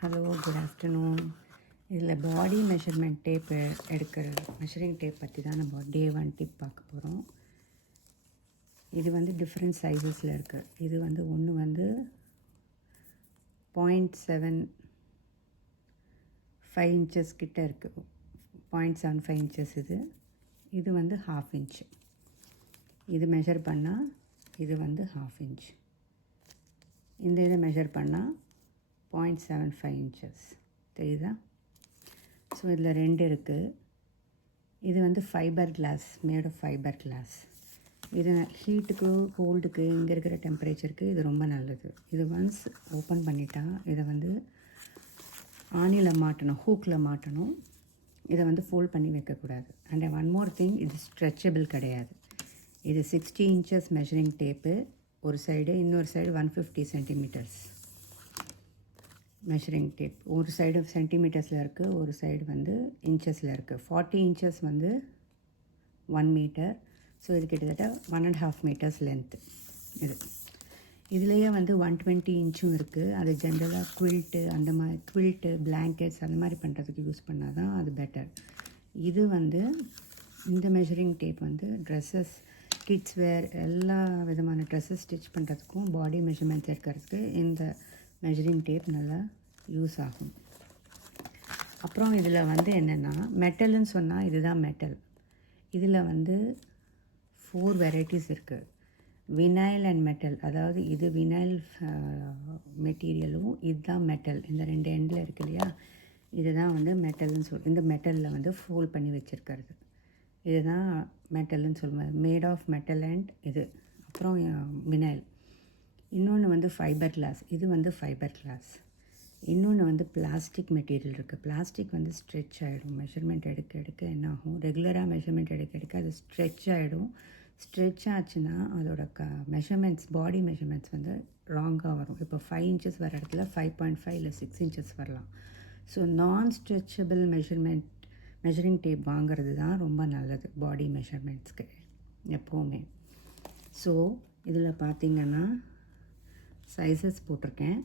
Hello, good afternoon. இதில் பாடி measurement tape எடுக்கிற measuring tape பற்றி தான் நம்ம டே 1 டிப் பார்க்க போகிறோம். இது வந்து டிஃப்ரெண்ட் சைஸஸில் இருக்குது. இது வந்து ஒன்று வந்து 0.75 இன்ச்சஸ் கிட்ட இருக்குது. 0.75 இன்ச்சஸ் இது வந்து 1/2 இன்ச். இது மெஷர் பண்ணால் இது வந்து 1/2 இன்ச். இந்த இதை மெஷர் பண்ணால் 0.75 இன்ச்சஸ் தெரியுதா? ஸோ இதில் 2 இருக்குது. இது வந்து fibre glass, made of fibre glass. இது ஹீட்டுக்கு கோல்டுக்கு இங்கே இருக்கிற டெம்பரேச்சருக்கு இது ரொம்ப நல்லது. இது ஒன்ஸ் ஓப்பன் பண்ணிட்டா இதை வந்து ஆணியில் மாட்டணும், ஹூக்கில் மாட்டணும். இதை வந்து ஃபோல்ட் பண்ணி வைக்கக்கூடாது. அண்ட் ஒன் மோர் திங், இது ஸ்ட்ரெச்சபிள் கிடையாது. இது 60 இன்ச்சஸ் மெஷரிங் டேப்பு ஒரு சைடு, இன்னொரு சைடு 150 சென்டிமீட்டர்ஸ் மெஷரிங் டேப். ஒரு சைடு சென்டிமீட்டர்ஸில் இருக்குது, ஒரு சைடு வந்து இன்ச்சஸில் இருக்குது. 40 இன்ச்சஸ் வந்து 1 மீட்டர். ஸோ இது கிட்டத்தட்ட 1.5 மீட்டர்ஸ் லென்த்து. இதுலேயே வந்து 120 இன்ச்சும் இருக்குது. அது ஜென்ரலாக குவில்ட்டு பிளாங்கெட்ஸ் அந்த மாதிரி பண்ணுறதுக்கு யூஸ் பண்ணால் தான் அது பெட்டர். இது வந்து இந்த மெஷரிங் டேப் வந்து ட்ரெஸ்ஸஸ், கிட்ஸ் வேர், எல்லா விதமான ட்ரெஸ்ஸஸ் ஸ்டிச் பண்ணுறதுக்கும் பாடி மெஷர்மெண்ட்ஸ் எடுக்கிறதுக்கு இந்த மெஷரிங் டேப் நல்லா யூஸ் ஆகும். அப்புறம் இதில் வந்து என்னென்னா, மெட்டல்னு சொன்னால் இதுதான் மெட்டல். இதில் வந்து 4 வெரைட்டிஸ் இருக்குது. வினைல் அண்ட் மெட்டல், அதாவது இது வினைல் மெட்டீரியலும் இதுதான் மெட்டல். இந்த 2 எண்டில் இருக்கு இல்லையா, இதுதான் வந்து மெட்டல்னு இந்த மெட்டலில் வந்து ஃபோல்ட் பண்ணி வச்சுருக்கிறது இதுதான் மெட்டல்னு சொல்லுவேன். மேட் ஆஃப் மெட்டல் அண்ட் இது. அப்புறம் வினைல். இன்னொன்று வந்து ஃபைபர் கிளாஸ். இது வந்து ஃபைபர் கிளாஸ். இன்னொன்று வந்து பிளாஸ்டிக் மெட்டீரியல் இருக்குது. பிளாஸ்டிக் வந்து ஸ்ட்ரெச் ஆகிடும். மெஷர்மெண்ட் எடுக்க எடுக்க என்ன ஆகும், ரெகுலராக மெஷர்மெண்ட் எடுக்க அது ஸ்ட்ரெச் ஆகிடும். ஸ்ட்ரெச் ஆச்சுன்னா அதோட மெஷர்மெண்ட்ஸ், பாடி மெஷர்மெண்ட்ஸ் வந்து ராங்காக வரும். இப்போ 5 இன்ச்சஸ் வர இடத்துல 5.5 இல்லை 6 இன்ச்சஸ் வரலாம். ஸோ நான் ஸ்ட்ரெச்சபிள் மெஷரிங் டேப் வாங்கிறது தான் ரொம்ப நல்லது பாடி மெஷர்மெண்ட்ஸ்க்கு எப்போவுமே. ஸோ இதில் பார்த்திங்கன்னா சைஸஸ் போட்டிருக்கேன்.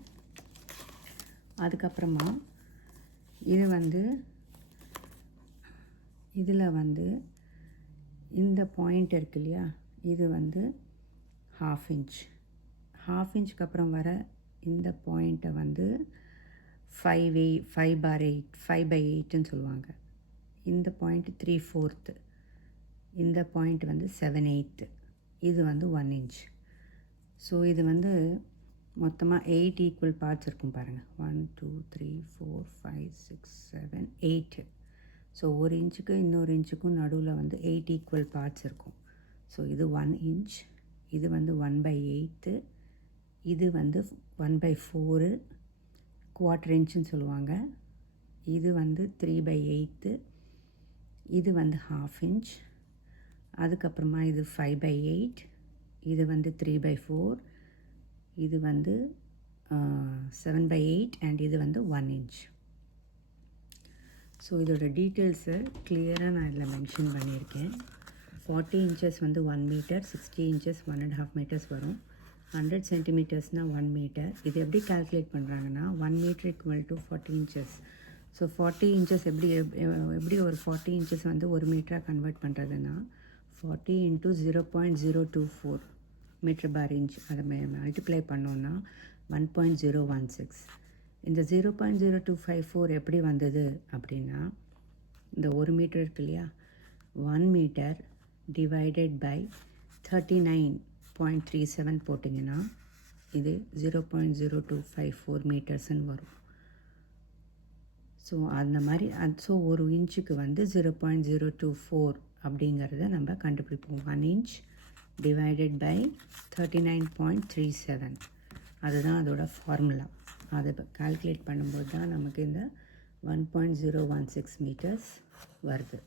அதுக்கப்புறமா இது வந்து இதில் வந்து இந்த பாயிண்ட் இருக்கு இல்லையா, இது வந்து 1/2 இன்ச். 1/2 இன்ச்சுக்கு அப்புறம் வர இந்த பாயிண்ட்டை வந்து 5/8ன்னு சொல்லுவாங்க. இந்த பாயிண்ட் 3/4. இந்த பாயிண்ட் வந்து 7/8. இது வந்து 1 இன்ச். ஸோ இது வந்து மொத்தமாக 8 ஈக்குவல் பார்ட்ஸ் இருக்கும் பாருங்கள். 1 2 3 4 5 6 7 8. ஸோ ஒரு இன்ச்சுக்கு இன்னொரு இன்ச்சுக்கும் நடுவில் வந்து 8 ஈக்குவல் பார்ட்ஸ் இருக்கும். ஸோ இது 1 இன்ச், இது வந்து 1/8, இது வந்து 1/4, 1/4 இன்ச்சுன்னு சொல்லுவாங்க. இது வந்து 3/8, இது வந்து 1/2 இன்ச். அதுக்கப்புறமா இது 5/8, இது வந்து 3/4, இது வந்து 7/8 அண்ட் இது வந்து 1 இன்ச். ஸோ இதோட டீட்டெயில்ஸை கிளியராக நான் இதில் மென்ஷன் பண்ணியிருக்கேன். 40 இன்ச்சஸ் வந்து 1 மீட்டர், 60 இன்ச்சஸ் 1.5 மீட்டர்ஸ் வரும். 100 சென்டிமீட்டர்ஸ்னால் 1 மீட்டர். இது எப்படி கால்குலேட் பண்ணுறாங்கன்னா, 1 metre equal to 40 inches. So 40 inches எப்படி ஒரு 40 இன்ச்சஸ் வந்து 1 மீட்டராக கன்வெர்ட் பண்ணுறதுன்னா, 40 × 0.024 மீட்டர்/இன்ச் அதை மல்டிப்ளை பண்ணோன்னா 1.016. இந்த 0.0254 எப்படி வந்தது அப்படின்னா, இந்த 1 மீட்டர் இருக்கு இல்லையா, 1 மீட்டர் டிவைடட் பை 39.37 போட்டிங்கன்னா இது 0.0254 மீட்டர்ஸ்ன்னு வரும். ஸோ அந்த மாதிரி ஸோ ஒரு இன்ச்சுக்கு வந்து 0.024 அப்படிங்கிறத நம்ம கண்டுபிடிப்போம். 1 இன்ச் டிவைடட் பை 39.37. அதுதான் அதோட ஃபார்முலா. அதை கால்குலேட் பண்ணும்போது தான் நமக்கு இந்த 1.016 மீட்டர்ஸ் வருது.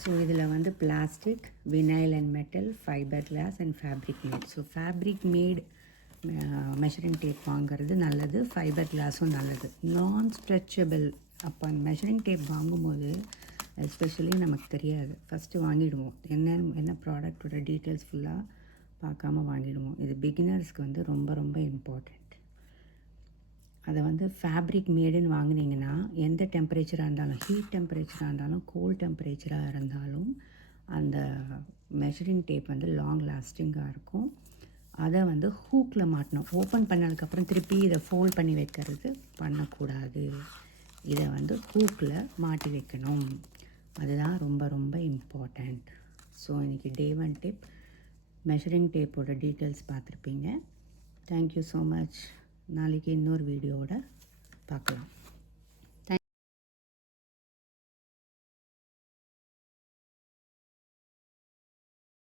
ஸோ இதில் வந்து plastic, vinyl and metal, fibre glass and fabric made. So fabric made measuring tape வாங்கிறது நல்லது, ஃபைபர் கிளாஸும் நல்லது. நான் ஸ்ட்ரெச்சபிள் அப்போ மெஷரிங் டேப் வாங்கும்போது எஸ்பெஷலி நமக்கு தெரியாது. ஃபஸ்ட்டு வாங்கிடுவோம், என்ன ப்ராடக்டோட டீட்டெயில்ஸ் ஃபுல்லாக பார்க்காம வாங்கிடுவோம். இது பிகினர்ஸ்க்கு வந்து ரொம்ப ரொம்ப இம்பார்ட்டண்ட். அதை வந்து ஃபேப்ரிக் மேடுன்னு வாங்கினீங்கன்னா எந்த டெம்பரேச்சராக இருந்தாலும், ஹீட் டெம்பரேச்சராக இருந்தாலும், கோல்ட் டெம்பரேச்சராக இருந்தாலும் அந்த மெஷரிங் டேப் வந்து லாங் லாஸ்டிங்காக இருக்கும். அதை வந்து ஹூக்கில் மாட்டணும். ஓப்பன் பண்ணதுக்கப்புறம் திருப்பி இதை ஃபோல்ட் பண்ணி வைக்கிறது பண்ணக்கூடாது. இதை வந்து ஹூக்கில் மாட்டி வைக்கணும். அதுதான் ரொம்ப ரொம்ப இம்பார்ட்டண்ட். ஸோ இன்றைக்கி டே 1 டிப் மெஷரிங் டேப்போட டீட்டெயில்ஸ் பார்த்துருப்பீங்க. Thank you so much. நாளைக்கு இன்னொரு வீடியோவோட பார்க்கலாம்.